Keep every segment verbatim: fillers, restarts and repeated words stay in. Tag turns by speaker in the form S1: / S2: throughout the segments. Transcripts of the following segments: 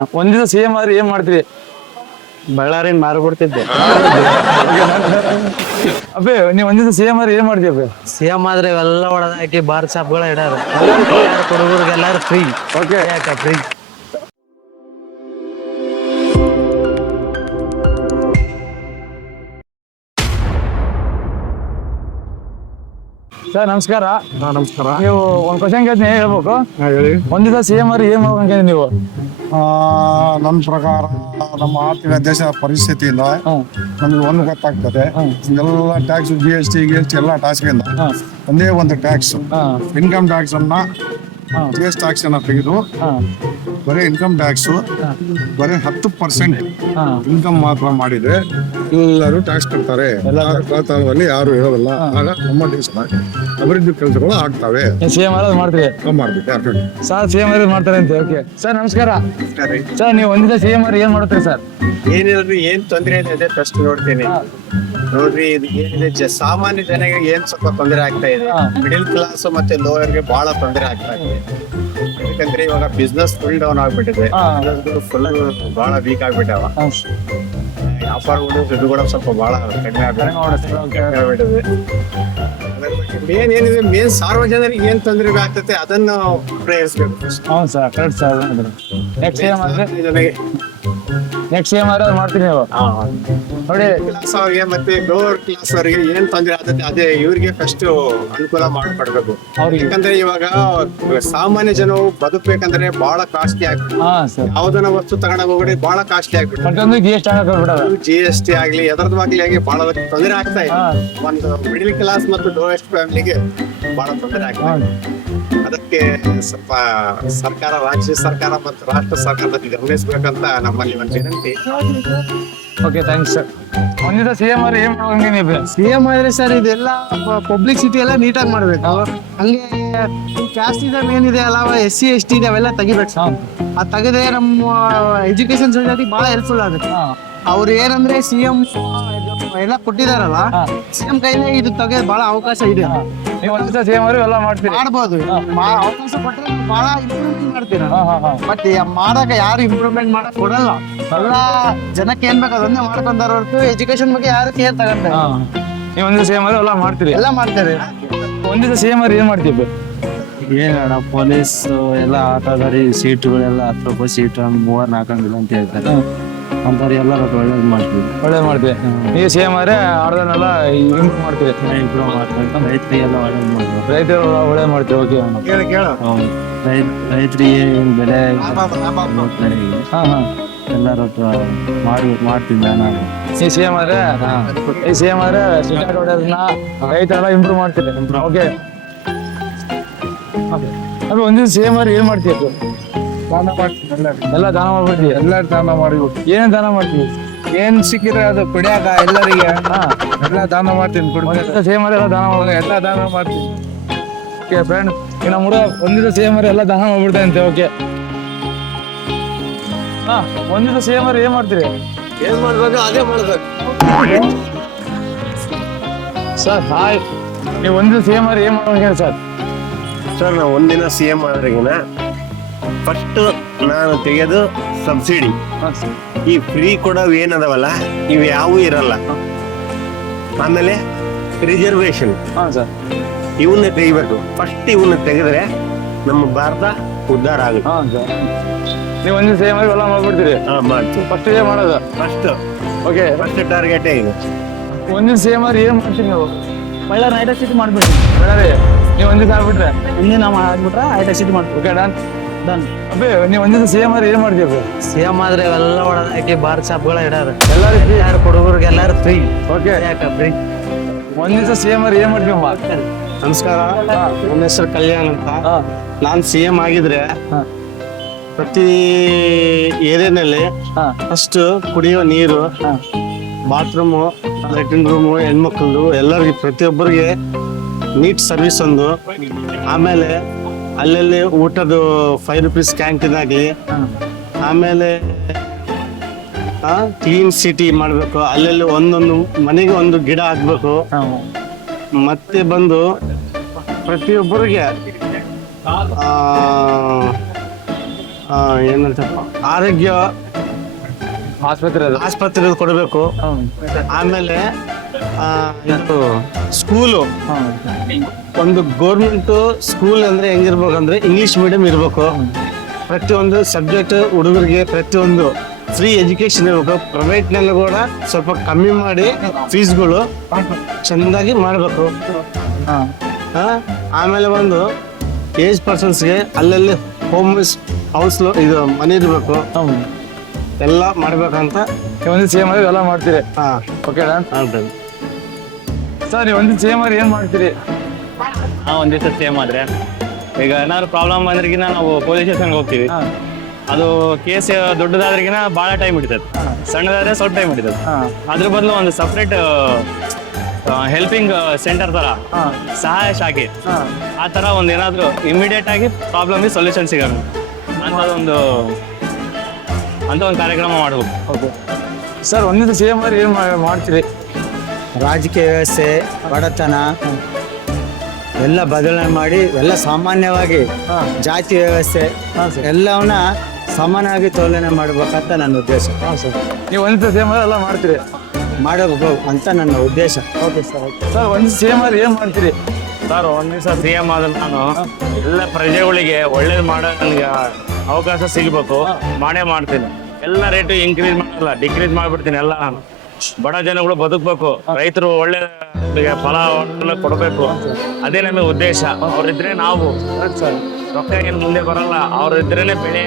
S1: ಒಂದ್ ದಿವಸ ಸಿಎಂ ಆದ್ರೆ ಏನ್ ಮಾಡ್ತೀರಿ?
S2: ಬಳ್ಳಾರಿನ ಮಾರ್ಬಿಡ್ತಿದ್ದೆ.
S1: ಅಬ್ಬೆ ನೀವ್ ಒಂದ್ ದಿವಸ ಸಿಎಂ ಆದ್ರೆ ಏನ್ ಮಾಡ್ತೀವಿ ಅಬ್ಬೆ?
S2: ಸಿಎಂ ಆದ್ರೆ ಇವೆಲ್ಲ ಹೊಡೆದ ಹಾಕಿ ಬಾರ್ ಶಾಪ್ಗಳ ಇಡಾರ ಹುಡುಗರಿಗೆಲ್ಲಾರು ಫ್ರೀ.
S1: ಓಕೆ
S2: ಯಾಕ ಫ್ರೀ?
S1: ಸರ್ ನಮಸ್ಕಾರ.
S3: ಹಾ ನಮಸ್ಕಾರ.
S1: ನೀವು ಒಂದ್ ಕ್ವಶನ್ ಕೇಳ್ತೀನಿ, ಹೇಳ್ಬೇಕು.
S3: ಹಾ ಹೇಳಿ.
S1: ಒಂದ್ ದಿವಸ ಸಿಎಂ ಆದ್ರೆ ಏನ್ ಮಾಡ್ಬೇಕಂತ ನೀವು?
S3: ನನ್ನ ಪ್ರಕಾರ ನಮ್ಮ ಆರ್ಥಿಕ ದೇಶದ ಪರಿಸ್ಥಿತಿಯಿಂದ
S1: ಹ್ಮ್
S3: ನಮ್ಗೆ ಒಂದು ಗೊತ್ತಾಗ್ತದೆ.
S1: ಹ್ಮ್.
S3: ಎಲ್ಲ ಟ್ಯಾಕ್ಸ್ ಜಿ ಎಸ್ ಟಿ ಗಿ ಎಸ್ ಟಿ ಎಲ್ಲ ಟ್ಯಾಕ್ಸ್ಗಿಂದ
S1: ಹಾ
S3: ಒಂದೇ ಒಂದು ಟ್ಯಾಕ್ಸ್
S1: ಹಾ
S3: ಇನ್ಕಮ್ ಟ್ಯಾಕ್ಸ್ ಅನ್ನ
S1: ಹಾ
S3: ಜಿ ಎಸ್ ಟ್ಯಾಕ್ಸ್ ಅನ್ನ ತೆಗೆದು
S1: ಹಾ
S3: ಬರೀ ಇನ್ಕಮ್ ಟ್ಯಾಕ್ಸ್ ಬರೀ ಹತ್ತು ಪರ್ಸೆಂಟ್
S1: ಹಾ
S3: ಇನ್ಕಮ್ ಮಾತ್ರ ಮಾಡಿದ್ರೆ ಎಲ್ಲರೂ ಟ್ಯಾಕ್ಸ್ ಕಟ್ತಾರೆ. ಕಾಲದಲ್ಲಿ ಯಾರು ಇರೋದಿಲ್ಲ. ಆಗ ನಮ್ಮ ದೇಶದ ಅಭಿವೃದ್ಧಿ ಕೆಲಸಗಳು ಆಗ್ತವೆ.
S1: ಸಿಎಂ ಆದ್ರೆ ಮಾಡ್ತೀವಿ.
S3: ಮಾಡ್ಬೇಕು.
S1: ಸರ್ ಸಿಎಂ ಆದ್ರೆ ಮಾಡ್ತಾರೆ ಅಂತ. ಓಕೆ ಸರ್ ನಮಸ್ಕಾರ. ಸರ್ ನೀವು ಒಂದ್ ದಿವಸ ಸಿಎಂ ಆದ್ರೆ ಏನ್ ಮಾಡ್ತೀರಿ ಸರ್?
S4: ಏನಿಲ್ರಿ, ಏನ್ ತೊಂದ್ರೆ ಇದೆ ಫಸ್ಟ್ ನೋಡ್ತೀನಿ. ನೋಡ್ರಿ, ಇದು ಏನಿದೆ ಜ- ಸಾಮಾನ್ಯ ಜನರಿಗೆ ಏನ್ ಸ್ವಲ್ಪ ತೊಂದರೆ ಆಗ್ತಾ ಇದೆ.
S1: ಹಾ.
S4: ಮಿಡಿಲ್ ಕ್ಲಾಸ್ ಮತ್ತೆ ಲೋಯರ್ ಗೆ ಬಹಳ ತೊಂದರೆ ಆಗ್ತಾ ಇದೆ. ಯಾಕಂದ್ರೆ ಇವಾಗ ಬಿಸ್ನೆಸ್ ಫುಲ್ ಡೌನ್ ಆಗ್ಬಿಟ್ಟಿದೆ.
S1: ಹಾ.
S4: ಫುಲ್ ಬಹಳ ವೀಕ್ ಆಗ್ಬಿಟ್ಟಾವ.
S1: ಹಾ,
S4: ವ್ಯಾಪಾರಗಳು ದುಡ್ಡು ಕೂಡ ಸ್ವಲ್ಪ ಬಹಳ ಕಡಿಮೆ
S1: ಕಡಿಮೆ ಮಾಡ್ತೀವಿ. Okay.
S4: ಆಗ್ಬಿಟ್ಟಿದೆ. ಮೇನ್ ಏನಿದೆ, ಮೇನ್ ಸಾರ್ವಜನಿಕರಿಗೆ ಏನ್ ತೊಂದರೆ ಆಗ್ತದೆ ಅದನ್ನು ಪ್ರಯತ್ನಿಸಬೇಕು.
S1: ಹೌದು sir, correct sir. Next CM ಆದ್ರೆ
S4: ಜನರಿಗೆ
S1: ನೆಕ್ಸ್ಟ್ ಸಿಎಂ ಆದ್ರೆ ಮಾಡ್ತೀನಿ ನೀವು ನೋಡಿ.
S4: ಕ್ಲಾಸ್ ಅವರಿಗೆ ಮತ್ತೆ ಲೋವರ್ ಕ್ಲಾಸ್ ಅವರಿಗೆ ಏನ್ ತೊಂದರೆ ಆಗ್ತದೆ ಅದೇ ಇವ್ರಿಗೆ ಫಸ್ಟ್ ಅನುಕೂಲ ಮಾಡ್ಕೊಡ್ಬೇಕು.
S1: ಅವ್ರಿಗೆ
S4: ಯಾಕಂದ್ರೆ ಇವಾಗ ಸಾಮಾನ್ಯ ಜನವು ಬದುಕ್ಬೇಕಂದ್ರೆ ಬಹಳ ಕಾಸ್ಟ್ಲಿ ಆಗ್ಬಿಟ್ಟು,
S1: ಹಾ ಸರ್,
S4: ಯಾವ್ದನ್ನ ವಸ್ತು ತಗೊಂಡಾಗ ಹೋಗಿ ಬಹಳ ಕಾಸ್ಟ್ಲಿ ಆಗ್ಬಿಟ್ಟು,
S1: ಮತ್ತೊಂದು ಜಿ ಎಸ್ ಟಿ ಹಾಕೋಬಿಡೋದು.
S4: ಜಿ ಎಸ್ ಟಿ ಆಗ್ಲಿ ಎದರದಾಗ್ಲಿ ಆಗಿ ಬಹಳ ತೊಂದರೆ ಆಗ್ತಾ ಇದೆ.
S1: ಹಾ.
S4: ಒಂದು ಮಿಡಿಲ್ ಕ್ಲಾಸ್ ಮತ್ತು ಲೋಯೆಸ್ಟ್ ಫ್ಯಾಮಿಲಿಗೆ ಬಹಳ ತೊಂದರೆ ಆಗ್ತಾ ಇದೆ. ಅದಕ್ಕೆ ಸ್ವಲ್ಪ ಸರ್ಕಾರ, ರಾಜ್ಯ ಸರ್ಕಾರ ಮತ್ತು ರಾಷ್ಟ್ರ ಸರ್ಕಾರದಲ್ಲಿ ಗಮನಿಸಬೇಕಂತ ನಮ್ಮಲ್ಲಿ ಒಂದು ವಿನಂತಿ.
S1: Okay thanks sir. ಒಂದಿನ ಸಿಎಂ ಆದ್ರೆ ಏನ್ ಮಾಡ್ಬೇಕಂಗೆ ನೀವು?
S2: ಸಿಎಂ ಆದ್ರೆ ಸರ್ ಇದೆಲ್ಲ ಪಬ್ಲಿಸಿಟಿ ಎಲ್ಲ ನೀಟಾಗಿ ಮಾಡ್ಬೇಕು. ಹಂಗೆ ಕ್ಯಾಸ್ಟ್ ಇದೆ ಏನಿದೆ ಅಲ್ಲ, ಎಸ್ ಸಿ ಎಸ್ ಟಿ ಇದೆ ಅವೆಲ್ಲ ತೆಗಿಬೇಕು ಸರ್. ಅದು ತೆಗೆದ್ರೆ ನಮ್ಮ ಎಜುಕೇಶನ್ ಸೊಸೈಟಿ ಬಹಳ ಹೆಲ್ಪ್ಫುಲ್ ಆಗುತ್ತೆ.
S1: ಹಾ
S2: ಅವ್ರು ಏನಂದ್ರೆ ಸಿಎಂ ಎಲ್ಲ ಕೊಟ್ಟಿದಾರಲ್ಲ,
S1: ಹಾ.
S2: ಸಿಎಂ ಕೈಲೇ ಇದು ತೆಗೆದು ಬಹಳ ಅವಕಾಶ ಇದೆ.
S1: ನೀವು ಒಂದಿನ ಸಿಎಂ ಆದ್ರೆ ಎಲ್ಲ ಮಾಡ್ತೀರಿ.
S2: ಮಾಡ್ಬೋದು. ಮಾ- ಅವಕಾಶ ಕೊಟ್ಟರೆ ಬಹಳ ಇಂಪ್ರೂವ್ಮೆಂಟ್ ಮಾಡ್ತೀರಾ.
S1: ಹಾ ಹಾ ಹಾ
S2: ಬಟ್ ಮಾಡಕ ಯಾರು ಇಂಪ್ರೂವ್ಮೆಂಟ್ ಮಾಡಕ್ ಕೊಡಲ್ಲ. ಎಲ್ಲ ಜನಕ್ಕೆ ಏನ್ ಬೇಕು ಅದನ್ನೇ ಮಾಡ್ಕೊಂತಾರ ಹೊರತು ಎಜುಕೇಶನ್ ಬಗ್ಗೆ ಯಾರು ಕೇರ್ ತಗೊಂತಾರೆ.
S1: ಹಾ ನೀವು ಒಂದಿನ ಸಿಎಂ ಆದ್ರೆ ಎಲ್ಲ ಮಾಡ್ತೀರಿ.
S2: ಎಲ್ಲ ಮಾಡ್ತಾರೆ.
S1: ಒಂದಿನ ಸಿಎಂ ಆದ್ರೆ ಏನ್ ಮಾಡ್ತೀವಿ?
S2: ಏನಣ್ಣ ಪೊಲೀಸ್ ಎಲ್ಲ ಆಟಗಾರಿ ಸೀಟುಗಳೆಲ್ಲ ಹತ್ತು ರೂಪಾಯಿ ಸೀಟ್ ಮೂವರ್ ನಾಲ್ಕಂಗಿಲ್ಲ ಅಂತ ಹೇಳ್ತಾರೆ. ಅಂತಾರೆ ಎಲ್ಲರೂ ಒಳ್ಳೇದು ಮಾಡ್ತೀವಿ.
S1: ಒಳ್ಳೇದು ಮಾಡ್ತೀವಿ. ನೀವು ಸಿಎಂ ಆದ್ರೆ ಆರ್ಡರ್ನೆಲ್ಲ ಇಂಪ್ರೂವ್ ಮಾಡ್ತೀವಿ.
S2: ಇಂಪ್ರೂವ್ ಮಾಡ್ಕೊಂಡು ರೈತರಿಗೆಲ್ಲ ಒಳ್ಳೇದು ಮಾಡ್ಬೇಕು.
S1: ರೈತರು ಒಳ್ಳೇದು ಮಾಡ್ತೀವಿ. ಓಕೆ
S4: ಕೇಳ ಕೇಳ
S2: ಹೌದು. ರೈತ ರೈತರಿಗೆ ಏನ್ ಬೆಲೆ ಬೆಳೆಗೆ
S1: ಹಾ ಹಾ
S2: ಎಲ್ಲರೂ ಮಾಡಿ ಮಾಡ್ತಿದ್ದ ನಾನು.
S1: ಈ ಸಿಎಂ ಆದ್ರೆ ಈ ಸಿಎಂ ಆದ್ರೆ ಸಿಟಿ ಹೊಡೆಯೋದನ್ನ ರೈತರೆಲ್ಲ ಇಂಪ್ರೂವ್ ಮಾಡ್ತೀರಿ. ಓಕೆ ಅದು ಒಂದಿನ ಸಿಎಂ ಆದ್ರೆ ಏನ್ ಮಾಡ್ತೀವಿ?
S3: ದಾನ ಮಾಡ್ತೀನಿ.
S1: ಎಲ್ಲ ದಾನ ಮಾಡ್ಬಿಡ್ತೀವಿ.
S3: ಎಲ್ಲ ದಾನ ಮಾಡಿಬಿಟ್ಟು
S1: ಏನೇನ್ ದಾನ ಮಾಡ್ತೀವಿ?
S3: ಏನ್ ಸಿಕ್ಕಿದ್ರೆ ಅದು ಕುಡಿಯಾಕ ಎಲ್ಲರಿಗೆ
S1: ಹಾ
S3: ಎಲ್ಲ ದಾನ ಮಾಡ್ತೀನಿ. ಕುಡಿದ್ರೆ
S1: ಸಿಎಂ ಆದ್ರೆ ಎಲ್ಲ ದಾನ ಮಾಡ್ಬೇಕು.
S3: ಎಲ್ಲ ದಾನ ಮಾಡ್ತೀನಿ.
S1: ಓಕೆ ಫ್ರೆಂಡ್, ಈಗ ನಮ್ಮ ಹುಡುಗ ಒಂದಿನ ಸಿಎಂ ಆದ್ರೆ ಎಲ್ಲ ದಾನ ಮಾಡ್ಬಿಡ್ತೇನೆ ಅಂತೆ. ಓಕೆ ಹಾ ಒಂದಿನ ಸಿಎಂ ಆದ್ರೆ ಏನ್ ಮಾಡ್ತೀರಿ?
S4: ಏನ್ ಮಾಡ್ಬೇಕು ಅದೇ ಮಾಡ್ಬೇಕು.
S1: ಸರ್ ಹಾಯ್, ನೀವು ಒಂದಿನ ಸಿಎಂ ಆದ್ರೆ ಏನ್ ಮಾಡ್ಬೇಕು ಹೇಳಿ ಸರ್?
S4: ಸರ್ ನಾವು ಒಂದಿನ ಸಿ ಎಂ ಆದ್ರಿಗಿನ ಫಸ್ಟ್ ನಾನು ತೆಗೆದು ಸಬ್ಸಿಡಿ, ಈ ಫ್ರೀ ಕೊಡೋವು ಏನದವಲ್ಲ ಇವು ಯಾವೂ ಇರಲ್ಲ. ಆಮೇಲೆ ರಿಸರ್ವೇಶನ್
S1: ಹಾ ಸರ್,
S4: ಇವನ್ನ ತೆಗಿಬೇಕು. ಫಸ್ಟ್ ಇವನ್ನ ತೆಗೆದ್ರೆ ನಮ್ಮ ಭಾರತ ಉದ್ಧಾರ ಆಗುತ್ತೆ.
S1: ಹಾ ಸರ್, ನೀವು ಒಂದಿನ ಸಿಎಂ ಆದ್ರೆ ಎಲ್ಲ ಮಾಡ್ಬಿಡ್ತೀರಿ.
S4: ಹಾ ಮಾಡ್ತೀವಿ.
S1: ಫಸ್ಟ್ ಏನ್ ಮಾಡೋದು?
S4: ಫಸ್ಟ್
S1: ಓಕೆ
S4: ಫಸ್ಟ್ ಟಾರ್ಗೆಟೇ ಇದು.
S1: ಒಂದಿನ ಸಿಎಂ ಆದ್ರೆ ಏನ್ ಮಾಡ್ತೀರಿ ನೀವು?
S2: ಬಳ್ಳಾರಿ ಐಟ ಸಿಟಿ ಮಾಡ್ಬಿಡ್ತೀವಿ.
S1: ಬೇಡ ನೀವು ಒಂದಿನ ಆಗ್ಬಿಟ್ರೆ
S2: ಹಿಂಗೆ ನಾವು ಆಗ್ಬಿಟ್ರೆ ಐಟ ಸಿಟಿ ಮಾಡ್ತೀವಿ.
S1: Okay done
S2: done.
S1: ಅಬ್ಬೆ ನೀವು ಒಂದಿನ ಸಿಎಂ ಆದ್ರೆ ಏನ್ ಮಾಡ್ತೀವಿ?
S2: ಸಿಎಂ ಆದ್ರೆ ಇವೆಲ್ಲ ಹೊಡೆದ ಹಾಕಿ ಬಾರ್ ಶಾಪ್ಗಳ ಇಡಾರ.
S1: ಎಲ್ಲರಿಗೂ
S2: ಯಾರು ಹುಡುಗರಿಗೆ ಎಲ್ಲಾರು ಫ್ರೀ.
S1: ಓಕೆ
S2: ಯಾಕ ಫ್ರೀ?
S1: ಒಂದಿನ ಸಿಎಂ ಆದ್ರೆ ಏನ್ ಮಾಡ್ತೀವಿ?
S4: ನಮಸ್ಕಾರ, ನನ್ನ ಹೆಸರು ಕಲ್ಯಾಣ್ ಅಂತ.
S1: ಹಾ
S4: ನಾನು ಸಿ ಎಂ ಆಗಿದ್ರೆ
S1: ಹಾ
S4: ಪ್ರತಿ ಏರಿಯಾನಲ್ಲಿ
S1: ಹಾ
S4: ಫಸ್ಟ್ ಕುಡಿಯೋ ನೀರು,
S1: ಹಾ
S4: ಬಾತ್ರೂಮು, ಲೆಟ್ರಿನ್ ರೂಮು, ಹೆಣ್ಮಕ್ಳದು ಎಲ್ಲರಿಗೆ ಪ್ರತಿಯೊಬ್ಬರಿಗೆ ನೀಟ್ ಸರ್ವಿಸ್ ಒಂದು. ಆಮೇಲೆ ಅಲ್ಲಲ್ಲಿ ಊಟದ್ದು ಫೈವ್ ರುಪೀಸ್ ಕ್ಯಾಂಟೀನ್ ಆಗಲಿ. ಆಮೇಲೆ ಕ್ಲೀನ್ ಸಿಟಿ ಮಾಡಬೇಕು. ಅಲ್ಲಲ್ಲಿ ಒಂದೊಂದು ಮನೆಗೆ ಒಂದು ಗಿಡ ಹಾಕ್ಬೇಕು.
S1: ಹಾ
S4: ಮತ್ತೆ ಬಂದು ಪ್ರತಿಯೊಬ್ಬರಿಗೆ
S2: ಆ, ಏನಂತಪ್ಪ ಆರೋಗ್ಯ
S1: ಆಸ್ಪತ್ರೆ ಅದು.
S2: ಆಸ್ಪತ್ರೆ ಕೊಡಬೇಕು.
S1: ಹ್ಮ್.
S2: ಆಮೇಲೆ ಆ, ಇದು ಸ್ಕೂಲು
S1: ಹ್ಮ್.
S2: ಒಂದು ಗೌರ್ಮೆಂಟ್ ಸ್ಕೂಲ್ ಅಂದ್ರೆ ಹೆಂಗಿರ್ಬೇಕಂದ್ರೆ ಇಂಗ್ಲಿಷ್ ಮೀಡಿಯಂ ಇರಬೇಕು. ಪ್ರತಿಯೊಂದು ಸಬ್ಜೆಕ್ಟ್ ಹುಡುಗರಿಗೆ ಪ್ರತಿಯೊಂದು ಫ್ರೀ ಎಜುಕೇಶನ್ ಇರಬೇಕು. ಪ್ರೈವೇಟ್ನಲ್ಲಿ ಕೂಡ ಸ್ವಲ್ಪ ಕಮ್ಮಿ ಮಾಡಿ ಫೀಸ್ಗಳು ಚೆಂದಾಗಿ ಮಾಡಬೇಕು.
S1: ಹಾ.
S2: ಆಮೇಲೆ ಒಂದು ಏಜ್ ಪರ್ಸನ್ಸ್ಗೆ ಅಲ್ಲಲ್ಲಿ ಹೋಮ್ ಹೌಸ್ ಇದು ಮನೆ ಇರಬೇಕು.
S1: ಹ್ಮ್.
S2: ಎಲ್ಲ ಮಾಡ್ಬೇಕಂತ
S1: ನೀವು ಒಂದು ಸೇಮ್ ಆದ್ರೆ ಎಲ್ಲ ಮಾಡ್ತೀರಿ.
S2: ಹಾ
S1: ಓಕೆ ಡನ್.
S2: ಆಗ್ತದೆ.
S1: ಸರ್ ನೀವು ಒಂದು ಸೇಮ್ ಆದ್ರೆ ಏನ್ ಮಾಡ್ತೀರಿ?
S5: ನಾವು ಒಂದ್ ದಿವಸ ಸೇಮ್ ಆದ್ರೆ ಈಗ ಏನಾದ್ರು ಪ್ರಾಬ್ಲಮ್ ಬಂದ್ರಿಗಿನ ನಾವು ಪೊಲೀಸ್ ಸ್ಟೇಷನ್ಗೆ ಹೋಗ್ತೀವಿ.
S1: ಹಾ.
S5: ಅದು ಕೇಸ್ ದೊಡ್ಡದಾದ್ರಿಗಿನ ಭಾಳ ಟೈಮ್ ಹಿಡಿತದೆ, ಸಣ್ಣದಾದ್ರೆ ಸ್ವಲ್ಪ ಟೈಮ್ ಹಿಡಿತದೆ.
S1: ಹಾ.
S5: ಅದ್ರ ಬದಲು ಒಂದು ಸಪ್ರೇಟ್ ಹೆಲ್ಪಿಂಗ್ ಸೆಂಟರ್ ತರ
S1: ಹಾ.
S5: ಸಹಾಯ ಶಾಖೆ
S1: ಹಾ.
S5: ಆ ತರ ಒಂದು ಏನಾದ್ರು ಇಮಿಡಿಯೇಟ್ ಆಗಿ ಪ್ರಾಬ್ಲಮ್ ಸೊಲ್ಯೂಷನ್ ಸಿಗೋಣ ಅಂತದೊಂದು ಅಂತ ಒಂದು ಕಾರ್ಯಕ್ರಮ ಮಾಡ್ಬೇಕು.
S1: ಓಕೆ ಸರ್ ಒಂದಿನ ಸೇಮ್ ಆದ್ರೆ ಏನ್ ಮಾ- ಮಾಡ್ತೀರಿ?
S6: ರಾಜಕೀಯ ವ್ಯವಸ್ಥೆ, ಬಡತನ ಎಲ್ಲ ಬದಲಾವಣೆ ಮಾಡಿ ಎಲ್ಲ ಸಾಮಾನ್ಯವಾಗಿ
S1: ಹಾ.
S6: ಜಾತಿ ವ್ಯವಸ್ಥೆ
S1: ಹಾ ಸರ್.
S6: ಎಲ್ಲವನ್ನ ಸಮಾನವಾಗಿ ತುಲನೆ ಮಾಡ್ಬೇಕಂತ ನನ್ನ ಉದ್ದೇಶ.
S1: ಹಾ ಸರ್. ನೀವು ಒಂದಿನ ಸೇಮ್ ಆದ್ರೆ ಎಲ್ಲ ಮಾಡ್ತೀರಿ.
S6: ಮಾಡಬೇಕು ಅಂತ ನನ್ನ ಉದ್ದೇಶ.
S1: Okay sir. ಸರ್ ಒಂದು ಸೇಮ್ ಆದ್ರೆ ಏನ್ ಮಾಡ್ತೀರಿ?
S5: ಸರ್ ಒಂದ್ ದಿವಸ ಸಿ ಎಂ ಆದ್ರೆ ನಾನು ಎಲ್ಲ ಪ್ರಜೆಗಳಿಗೆ ಒಳ್ಳೇದು ಮಾಡೋ ನನಗೆ ಅವಕಾಶ ಸಿಗಬೇಕು, ಮಾಡೇ ಮಾಡ್ತೀನಿ. ಎಲ್ಲ ರೇಟು ಇನ್ಕ್ರೀಸ್ ಮಾಡಲ್ಲ, ಡಿಕ್ರೀಸ್ ಮಾಡ್ಬಿಡ್ತೀನಿ. ಎಲ್ಲ ಬಡ ಜನಗಳು ಬದುಕಬೇಕು, ರೈತರು ಒಳ್ಳೆ ಫಲ ಕೊಡಬೇಕು, ಅದೇ ನಮಗೆ ಉದ್ದೇಶ. ಅವ್ರಿದ್ರೆ ನಾವು ರೊಕ್ಕ ಏನು ಮುಂದೆ ಬರಲ್ಲ, ಅವ್ರಿದ್ರೇನೆ ಬೆಳೆ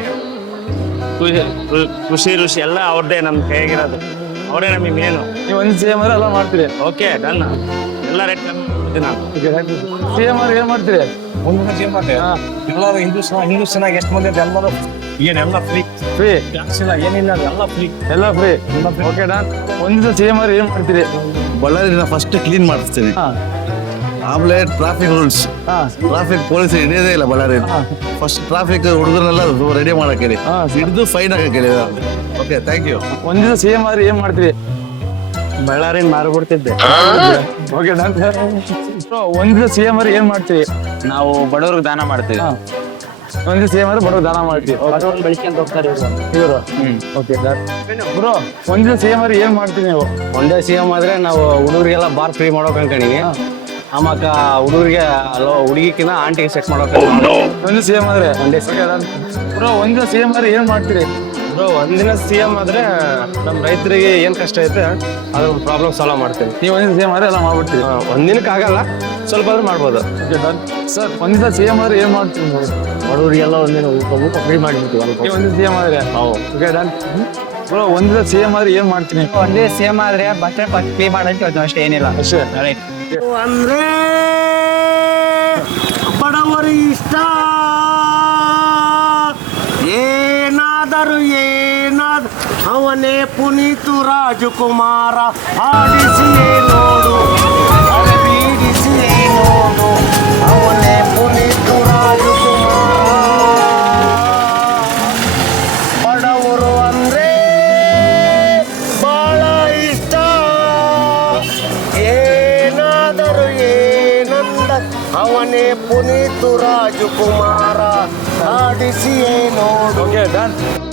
S5: ಕೃ- ಕೃಷಿ ಋಷಿ ಎಲ್ಲ ಅವ್ರದ್ದೇ ನಮ್ಮ ಕೈಯಾಗಿರೋದು, ಅವರೇ ನಮಗೆ ಮೇನು.
S1: ನೀವು ಒಂದು ಸೇಮ್ ಆದ್ರೆ ಎಲ್ಲ ಮಾಡ್ತೀರಿ.
S5: Okay done. ಎಲ್ಲ ರೇಟ್ ಕಮ್ಮಿ ಮಾಡ್ತೀನಿ ನಾನು.
S1: ಸೇಮ್ ಆದ್ರೆ ಏನ್ ಮಾಡ್ತೀರಿ?
S7: ಒಂದಿನ ಸೇಮ್ ಮಾಡ್ತೇವೆ.
S1: ಹಾ.
S7: ಎಲ್ಲರೂ ಹಿಂದೂಸ್ನ ಹಿಂದೂಸ್ನಾಗ ಎಷ್ಟು ಮಂದಿ ಇದ್ದಾರೆ ಎಲ್ಲರೂ ಏನೆಲ್ಲ ಫ್ರೀ,
S1: ಫ್ರೀ
S7: ಟ್ಯಾಕ್ಸ್ ಇಲ್ಲ ಏನಿಲ್ಲ ಎಲ್ಲ ಫ್ರೀ.
S1: ಎಲ್ಲ ಫ್ರೀ. Okay done. ಒಂದಿನ ಸೇಮ್ ಆದ್ರೆ ಏನ್ ಮಾಡ್ತೀರಿ?
S8: ಬಳ್ಳಾರಿನ ಫಸ್ಟ್ ಕ್ಲೀನ್ ಮಾಡಿಸ್ತೀನಿ.
S1: ಹಾ.
S8: ಆಮೇಲೆ ಟ್ರಾಫಿಕ್ ರೂಲ್ಸ್,
S1: ಹಾ.
S8: ಟ್ರಾಫಿಕ್ ಪೊಲೀಸ್ ಹಿಡಿಯೋದೇ ಇಲ್ಲ ಬಳ್ಳಾರಿ. ಫಸ್ಟ್ ಟ್ರಾಫಿಕ್ ಹುಡುಗರನ್ನೆಲ್ಲ ರೆಡಿ ಮಾಡಕ್ಕೆ ಹೇಳಿ,
S1: ಹಾ.
S8: ಹಿಡಿದು ಫೈನ್ ಹಾಕಕ್ಕೆ ಹೇಳಿ. ಓಕೆ ಥ್ಯಾಂಕ್ ಯು.
S1: ಒಂದಿನ ಸೇಮ್ ಆದ್ರೆ ಏನ್ ಮಾಡ್ತೀರಿ?
S2: ಬಳ್ಳಾರಿನ ಮಾರ್ಬಿಡ್ತಿದ್ದೆ.
S1: Okay done. ಒಂದಿನ ಸೇಮ್ ಆದ್ರೆ ಏನ್ ಮಾಡ್ತೀರಿ?
S5: ನಾವು ಬಡವ್ರಿಗೆ ದಾನ ಮಾಡ್ತೀವಿ.
S1: ಹಾ. ಒಂದಿನ ಸೇಮ್ ಆದ್ರೆ ಬಡವ್ರು ದಾನ ಮಾಡ್ತೀವಿ.
S2: ಬೆಳಿಗ್ಗೆ ಹೋಗ್ತಾರೆ
S1: ಇವರು. Okay done. ಬ್ರೋ ಒಂದಿನ ಸೇಮ್ ಆದ್ರೆ ಏನ್ ಮಾಡ್ತೀರಿ ನೀವು?
S6: ಒಂದೇ ಸಿ ಎಂ ಆದ್ರೆ ನಾವು ಹುಡುಗರಿಗೆಲ್ಲ ಬಾರ್ ಫ್ರೀ ಮಾಡೋಕೆ ಅನ್ಕೊಂಡಿನಿ. ಆಮೇಲೆ ಹುಡುಗರಿಗೆ ಹುಡುಗಿಕಿನ ಆಂಟಿಗೆ ಸೆಟ್ ಮಾಡೋಕೆ.
S1: ಒಂದು ಸೇಮ್ ಆದ್ರೆ ಒಂದೇ ಬ್ರೋ ಒಂದಿನ ಸೇಮ್ ಆದ್ರೆ ಏನ್ ಮಾಡ್ತೀರಿ?
S2: ಬ್ರೋ ಒಂದಿನ ಸಿ ಎಂ ಆದ್ರೆ ನಮ್ಮ ರೈತರಿಗೆ ಏನ್ ಕಷ್ಟ ಐತೆ ಅದ್ರ ಪ್ರಾಬ್ಲಮ್ ಸಾಲ್ವ್ ಮಾಡ್ತೀನಿ.
S1: ನೀವು ಒಂದಿನ ಸೇಮ್ ಆದ್ರೆ ಎಲ್ಲ ಮಾಡ್ಬಿಡ್ತೀರಿ.
S2: ಒಂದಿನಕ್ಕೆ ಆಗಲ್ಲ, ಸ್ವಲ್ಪ ಆದ್ರೂ ಮಾಡ್ಬೋದು.
S1: Okay done. ಸರ್ ಒಂದಿನ ಸೇಮ್ ಆದ್ರೆ ಏನ್ ಮಾಡ್ತೀರಿ ನೀವು?
S2: ಬಡವರಿಗೆಲ್ಲ ಒಂದಿನ ಊಟ ಊಟ ಫ್ರೀ ಮಾಡಿಬಿಡ್ತೀವಿ.
S1: ನೀವು ಒಂದಿನ ಸೇಮ್ ಆದ್ರೆ ಓಕೆ ಡನ್. ಬ್ರೋ ಒಂದಿನ ಸೇಮ್ ಆದ್ರೆ ಏನ್ ಮಾಡ್ತೀನಿ?
S6: ಒಂದೇ ಸೇಮ್ ಆದ್ರೆ ಬಸ್ ಪೇ ಮಾಡಂತ ಅಷ್ಟೇ, ಏನಿಲ್ಲ.
S1: ಅಷ್ಟೇ.
S2: ಅಂದ್ರೆ ಬಡವರು ಇಷ್ಟ ಏನಾದರೂ ಏನಾದ ಅವನೇ ಪುನೀತು ರಾಜಕುಮಾರ. ಆಡಿಸಿಯೇ ನೋಡು, ಅರೆ ಬೀಡಿಸಿಯೇ ನೋಡು, ಅವನೇ ಪುನೀತು ರಾಜಕುಮಾರ. ಬಡವರು ಅಂದ್ರೆ ಬಹಳ ಇಷ್ಟ, ಏನಾದರೂ ಏನಂದ ಅವನೇ ಪುನೀತು ರಾಜಕುಮಾರ. ಆಡಿಸಿಯೇ ನೋಡು.
S1: Okay done.